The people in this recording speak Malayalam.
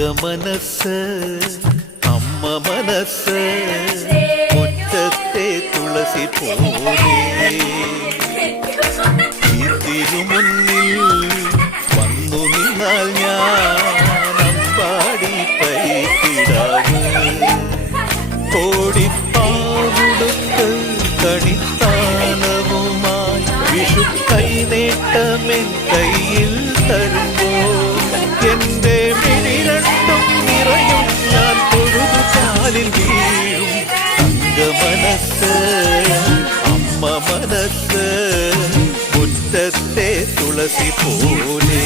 മനസ്സ് അമ്മ മനസ്സ് മുറ്റത്തെ തുളസി പോലെ ഈ തിരുമുന്നിൽ വന്നു നിന്നാൽ ഞാൻ അമ്പാടി പൈക്കിടാവ് കോടിപ്പാവുടുക്ക് കണിത്താനവുമായി വിഷു കൈനേട്ടമെൻ കയ്യിൽ തരുമ്പോൾ എന്റെ മിഴി രണ്ടും നിറയും ഞാൻ തൊഴുതു കാലിൽ വീഴും തങ്ക മനസ്സ് അമ്മ മനസ്സ് മുറ്റത്തെ തുളസി പോലെ